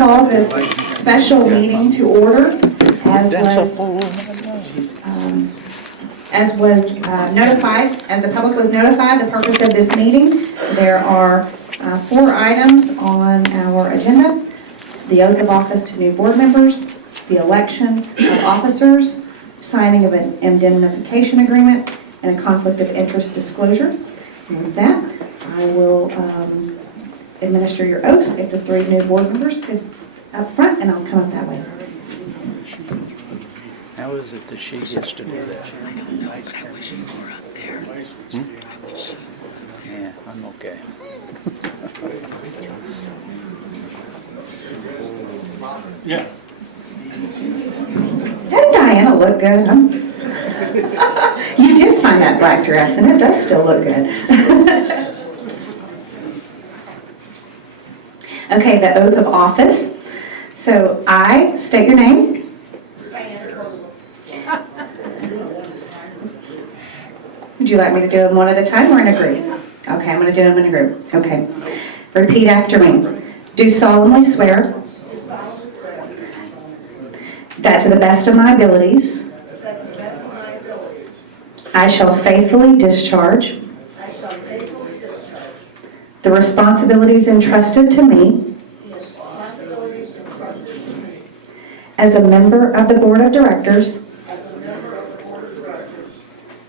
Call this special meeting to order as was notified, as the public was notified, the purpose of this meeting. There are 4 items on our agenda: the oath of office to new board members, the election of officers, signing of an indemnification agreement, and a conflict of interest disclosure. And with that, I will administer your oaths. If the 3 new board members could up front, and I'll come up that way. How is it that she gets to do that? I wish you were up there. Yeah, I'm okay. Yeah. Doesn't Diana look good? You did find that black dress, and it does still look good. Okay, the oath of office. So I state your name. Diana Podawiltz. Would you like me to do them one at a time or in a group? Okay, I'm going to do them in a group. Okay. Repeat after me. Do solemnly swear Do solemnly swear that to the best of my abilities, that to the best of my abilities I shall faithfully discharge I shall faithfully discharge the responsibilities entrusted to me the responsibilities entrusted to me as a member of the Board of Directors as a member of the Board of Directors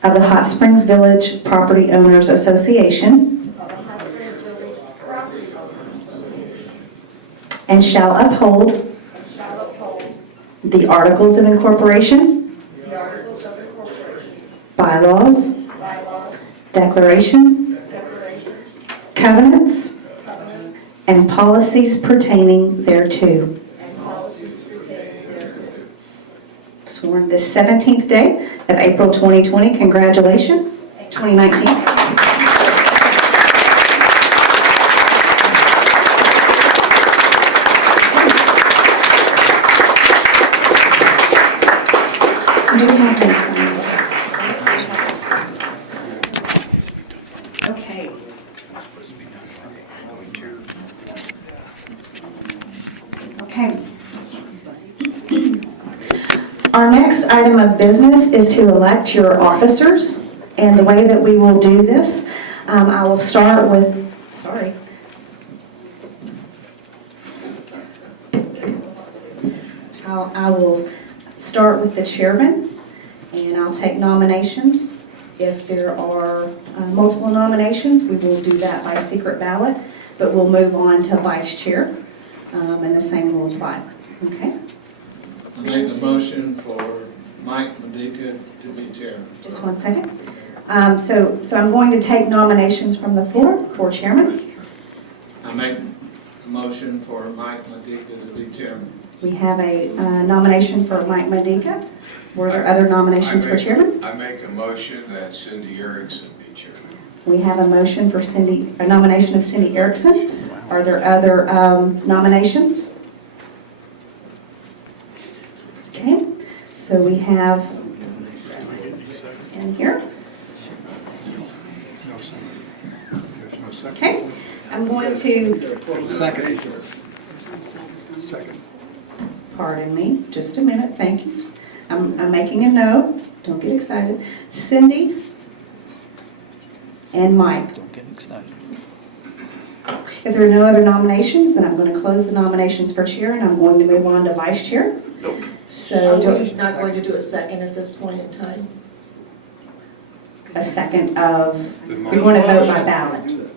of the Hot Springs Village Property Owners Association, of the Hot Springs Village Property Owners Association, and shall uphold and shall uphold the Articles of Incorporation, the Articles of Incorporation, bylaws, bylaws, declaration, declarations, covenants, covenants, and policies pertaining thereto. and policies pertaining thereto. Sworn this 17th day of April 2020. Congratulations. 2019. Do we have these signed? Okay. Okay. Our next item of business is to elect your officers, and the way that we will do this, I will start with, I will start with the chairman, and I'll take nominations. If there are multiple nominations, we will do that by secret ballot, but we'll move on to vice chair, and the same will apply. Okay? I make a motion for Mike Medica to be chairman. Just one second. So I'm going to take nominations from the floor for chairman. I make a motion for Mike Medica to be chairman. We have a nomination for Mike Medica. Were there other nominations for chairman? I make a motion that Cindy Erickson be chairman. We have a motion for a nomination of Cindy Erickson. Are there other nominations? Okay, so we have in here. Okay, I'm going to, Second. pardon me, just a minute, thank you. I'm making a note, don't get excited. Cindy and Mike. Don't get excited. If there are no other nominations, then I'm going to close the nominations for chair, and I'm going to move on to vice chair. So, Are we not going to do a second at this point in time? a second of, you're going to vote by ballot.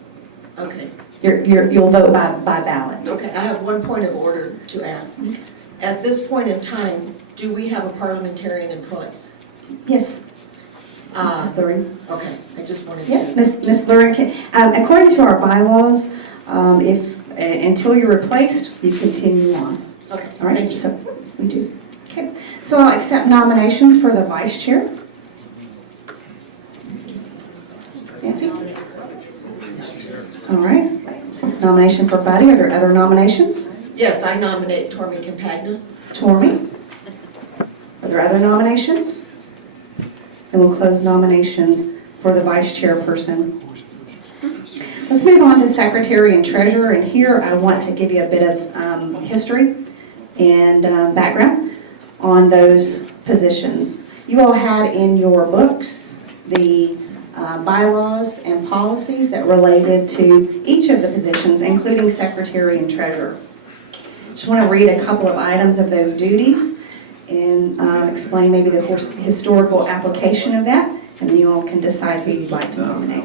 Okay. You'll vote by ballot. Okay, I have one point of order to ask. At this point in time, do we have a parliamentarian in place? Yes, Ms. Lurie. Okay, I just wanted Yeah, to. Ms. Lurie, according to our bylaws, until you're replaced, you continue on. Okay, All right, thank you. so we do. Okay, so I'll accept nominations for the vice chair. Nancy? All right. Nomination for Buddy. Are there other nominations? Yes, I nominate Tormey Campagna. Tormey? Are there other nominations? Then we'll close nominations for the vice chairperson. Let's move on to secretary and treasurer, and here I want to give you a bit of history and background on those positions. You all had in your books the bylaws and policies that related to each of the positions, including secretary and treasurer. Just want to read a couple of items of those duties and explain maybe the historical application of that, and then you all can decide who you'd like to nominate.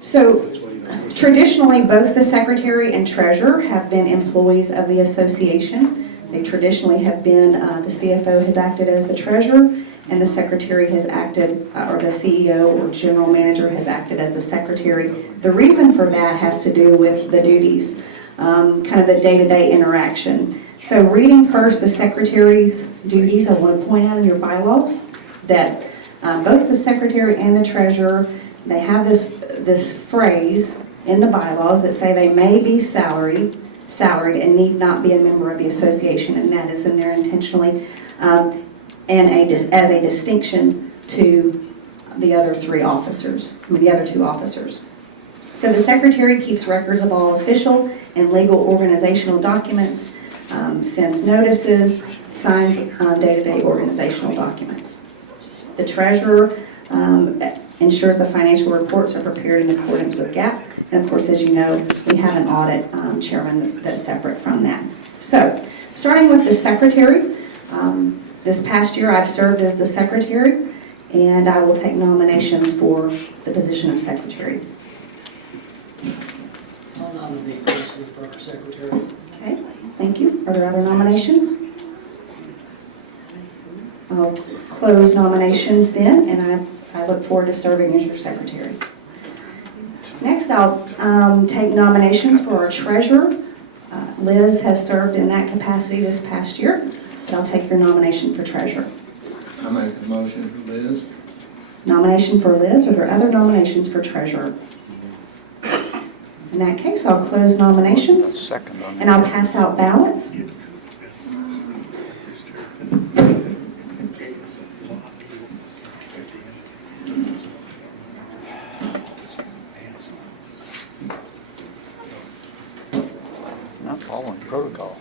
So traditionally, both the secretary and treasurer have been employees of the association. They traditionally have been, the CFO has acted as the treasurer, and the secretary has acted, or the CEO or general manager has acted as the secretary. The reason for that has to do with the duties, kind of the day-to-day interaction. So reading first the secretary's duties, I want to point out in your bylaws that both the secretary and the treasurer, they have this phrase in the bylaws that say they may be salaried and need not be a member of the association, and that is in there intentionally, and as a distinction to the other two officers. So the secretary keeps records of all official and legal organizational documents, sends notices, signs day-to-day organizational documents. The treasurer ensures the financial reports are prepared in accordance with GAAP. And of course, as you know, we have an audit chairman that's separate from that. So, starting with the secretary, this past year I've served as the secretary, and I will take nominations for the position of secretary. I'll nominate Lesley for our secretary. Okay, thank you. Are there other nominations? I'll close nominations then, and I look forward to serving as your secretary. Next, I'll take nominations for our treasurer. Liz has served in that capacity this past year, but I'll take your nomination for treasurer. I make the motion for Liz. Nomination for Liz. Are there other nominations for treasurer? In that case, I'll close nominations, Second on and I'll pass out ballots. Not following protocol.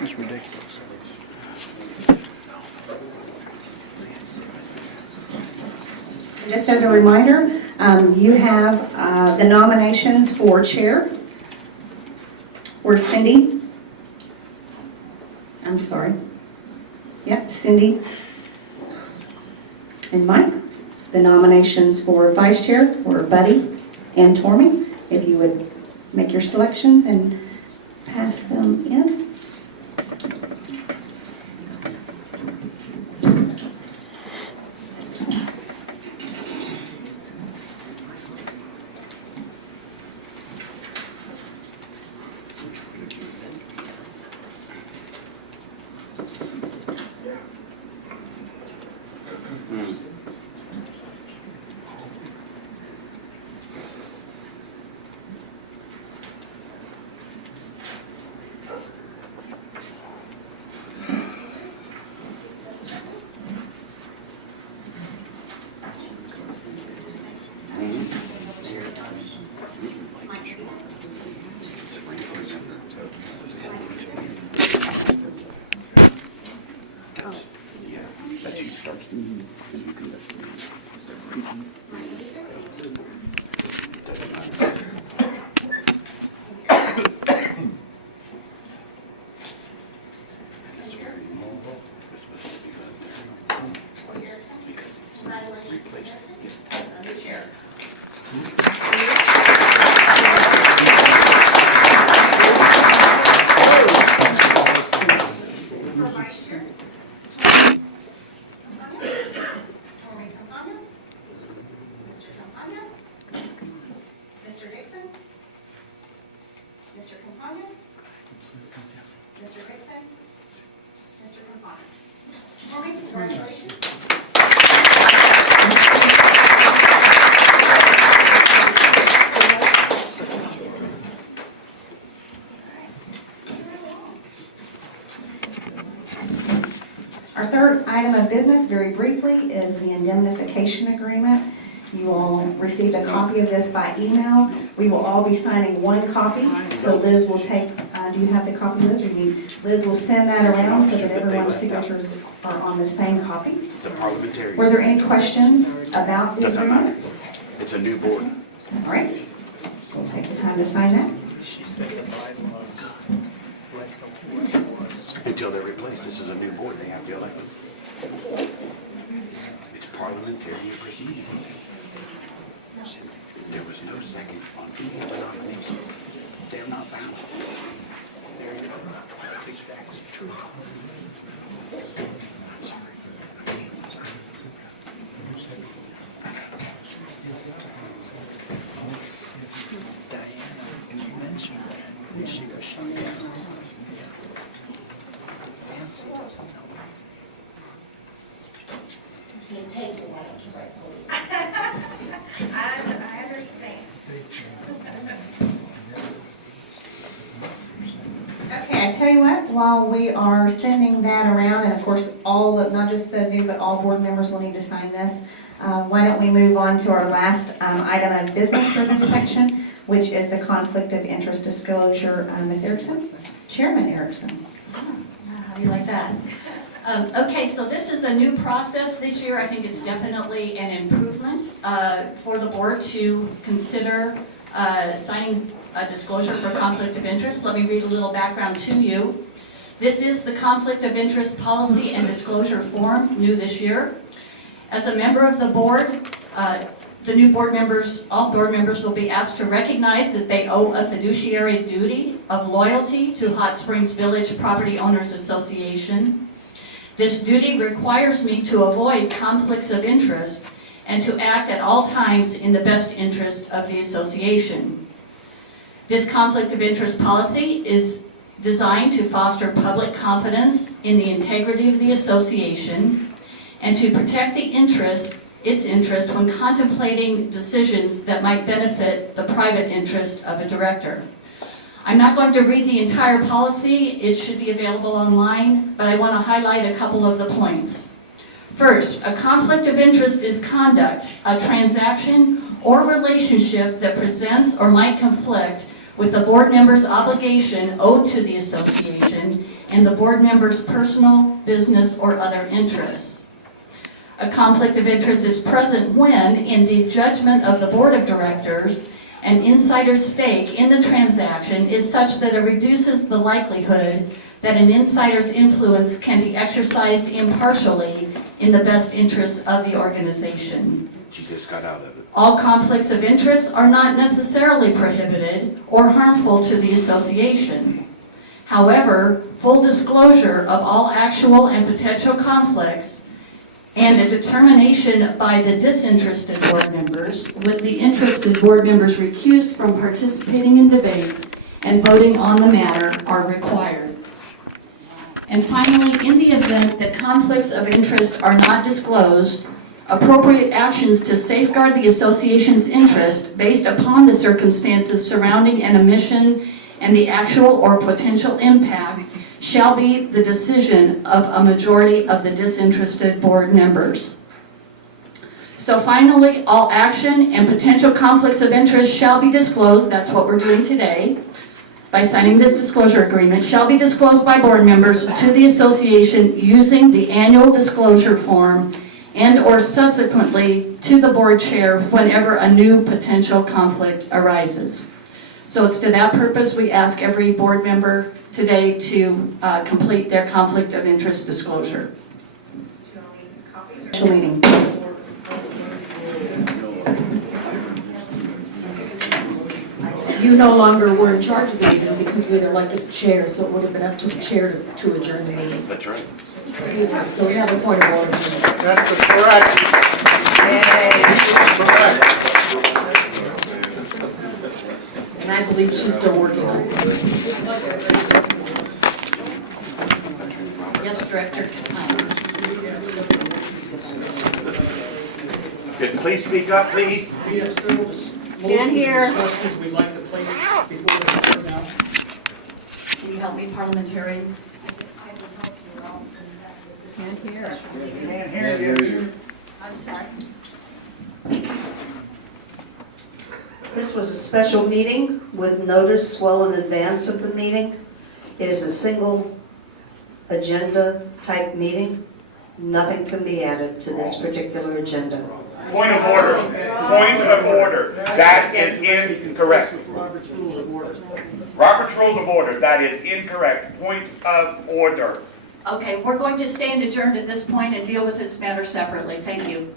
It's ridiculous. Just as a reminder, you have the nominations for chair. Were Cindy? I'm sorry. Yep, Cindy and Mike. The nominations for vice chair were Buddy and Tormey. If you would make your selections and pass them in. Mr. Campagna? Mr. Dixon? Mr. Campagna? Tormey, congratulations. Our third item of business, very briefly, is the indemnification agreement. You all received a copy of this by email. We will all be signing one copy, so Liz will take, do you have the copy, Liz? Liz will send that around so that everyone's signatures are on the same copy. The parliamentary. Were there any questions about the Doesn't matter. agreement? It's a new board. All right, we'll take the time to sign that. Until they're replaced. This is a new board. They have to elect them. It's parliamentary procedure. There was no second on any of the nominations. They're not bound. There you go. That's exactly true. It takes a while to write police. I understand. Okay, I tell you what, while we are sending that around, and of course, not just the new, but all board members will need to sign this, why don't we move on to our last item of business for this section, which is the conflict of interest disclosure. Ms. Erickson? Chairman Erickson. How do you like that? Okay, so this is a new process this year. I think it's definitely an improvement for the board to consider signing a disclosure for conflict of interest. Let me read a little background to you. This is the conflict of interest policy and disclosure form, new this year. As a member of the board, the new board members, all board members will be asked to recognize that they owe a fiduciary duty of loyalty to Hot Springs Village Property Owners Association. This duty requires me to avoid conflicts of interest and to act at all times in the best interest of the association. This conflict of interest policy is designed to foster public confidence in the integrity of the association and to protect its interest when contemplating decisions that might benefit the private interest of a director. I'm not going to read the entire policy. It should be available online, but I want to highlight a couple of the points. First, a conflict of interest is conduct, a transaction, or relationship that presents or might conflict with the board member's obligation owed to the association and the board member's personal, business, or other interests. A conflict of interest is present when, in the judgment of the board of directors, an insider's stake in the transaction is such that it reduces the likelihood that an insider's influence can be exercised impartially in the best interests of the organization. She just got out of it. All conflicts of interest are not necessarily prohibited or harmful to the association. However, full disclosure of all actual and potential conflicts and a determination by the disinterested board members, with the interested board members recused from participating in debates and voting on the matter, are required. And finally, in the event that conflicts of interest are not disclosed, appropriate actions to safeguard the association's interest based upon the circumstances surrounding an omission and the actual or potential impact shall be the decision of a majority of the disinterested board members. So finally, all action and potential conflicts of interest shall be disclosed, that's what we're doing today, by signing this disclosure agreement, shall be disclosed by board members to the association using the annual disclosure form and or subsequently to the board chair whenever a new potential conflict arises. So it's to that purpose we ask every board member today to complete their conflict of interest disclosure. Special meeting. You no longer were in charge of the meeting because we had elected a chair, so it would have been up to the chair to adjourn the meeting. That's right. Excuse me, so we have a point of order. That's correct. And I believe she's still working on something. Yes, Director. Please speak up, please. We have several motions discussions we'd like to place before the board now. Can you help me, parliamentary? Can't hear you. I'm sorry. This was a special meeting with notice well in advance of the meeting. It is a single agenda type meeting. Nothing can be added to this particular agenda. Point of order. Point of order. That is incorrect. Robert's Rules of Order. Robert's Rules of Order. That is incorrect. Point of order. Okay, we're going to stand adjourned at this point and deal with this matter separately. Thank you.